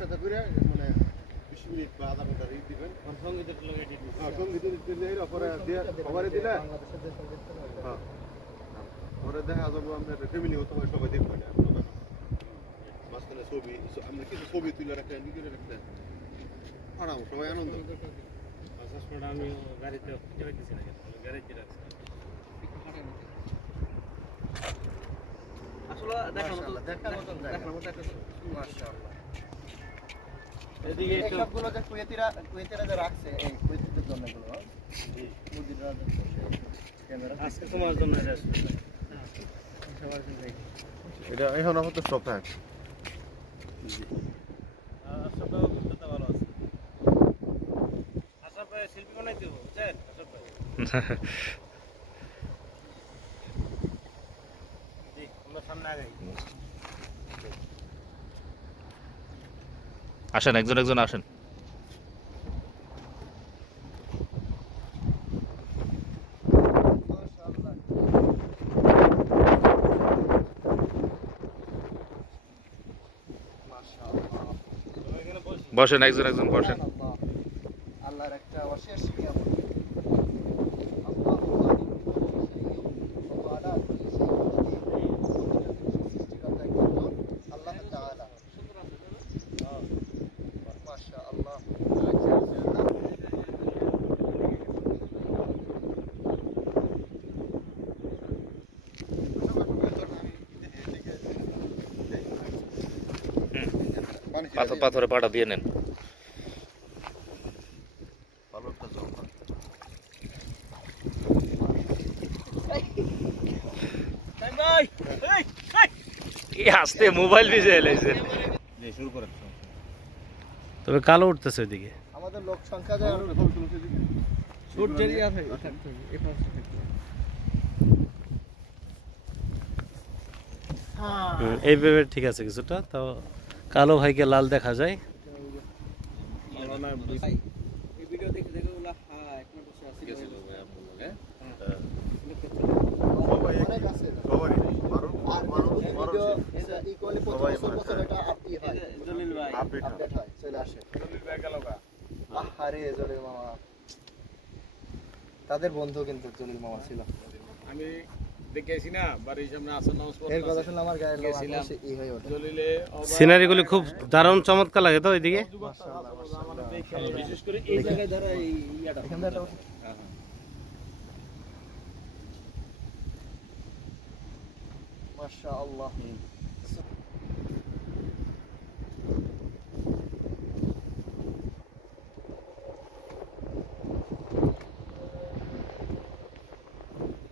একসাথে করে মানে 20 মিনিট বা আধা ঘন্টা রেট দিবেন সঙ্গীতের লগে এডিট সঙ্গীত দিলে পরে দিয়ে খবরে দিলে হ্যাঁ পরে দেখা যাবে আমরা ফ্যামিলি হতে হয় সবাই দেখবে না মাঝখানে ছবি আমরা কিছু ছবি তুলে রাখতে ভিডিও রাখতে আরাম সবাই আনন্দ পাসপোর্ট আমি গাড়িতে রাখতেছি না গ্যারেজে রাখছি আসলে দেখার মতো মাশাআল্লাহ এদিকে সবগুলো যে কুয়েতিরা যে রাখছে এই কুয়েতিদের জন্য এগুলো জি মুদিরা ক্যামেরা আজকে তোমার জন্য আসছে সবার জন্য এটা এখন আমাদের স্টপ থাক জি সবটাও করতে ভালো আছে আশা পায় শিল্পী বানাইতে হবে বুঝছেন জি আমরা সামনে আগে আসেন একজন একজন আসেন বসেন একজন একজন বসেন আল্লাহর একটা অশেষ নিয়ামত পাথরে পাটা দিয়ে নেন আস্তে মোবাইল ভিজে এলেছে শুরু করে তবে কালো উঠতেছে ওইদিকে আমাদের লোক সংখ্যা যায় আরো সূর্যের ইয়া থাকে এই পাশে এইভাবে ঠিক আছে কিছুটা তো কালো ভাইকে লাল দেখা যায় এই ভিডিও দেখে দেখে ওলা হ্যাঁ একটা বসে আছে গেছিল ভাই আপনার লগে অনেক আছে সবাই ভিডিও এটা ইকুয়ালি 50 বছর এটা আপডেট হয় জলিল ভাই আপডেট হয় চলে আসে জলিল ভাই গেলগা আরে জলিল মামা তাদের বন্ধু কিন্তু জলিল মামা ছিল আমি দেখেছি না বাড়ির সামনে আসর নামাজ পড়তে এর কথা শুনলে আমার গায়ে লাগা ই হয়ে ওঠে জলিলে সিনারিগুলো খুব দারুণ চমৎকার লাগে তো ওইদিকে মাশাআল্লাহ আমাদের দেখে বিশেষ করে এই জায়গায় যারা এই ইয়াটা এখানে একটা হ্যাঁ মাশাআল্লাহ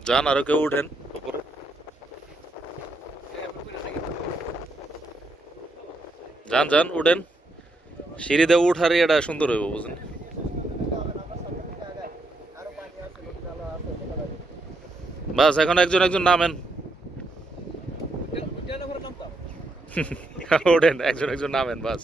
যান আরো কেউ উঠেন উপরে যান যান উঠেন সিঁড়িতে উঠার এটা সুন্দর হইব বুঝেন বাস এখন একজন একজন নামেন ওঠেন একজন একজন নামেন বাস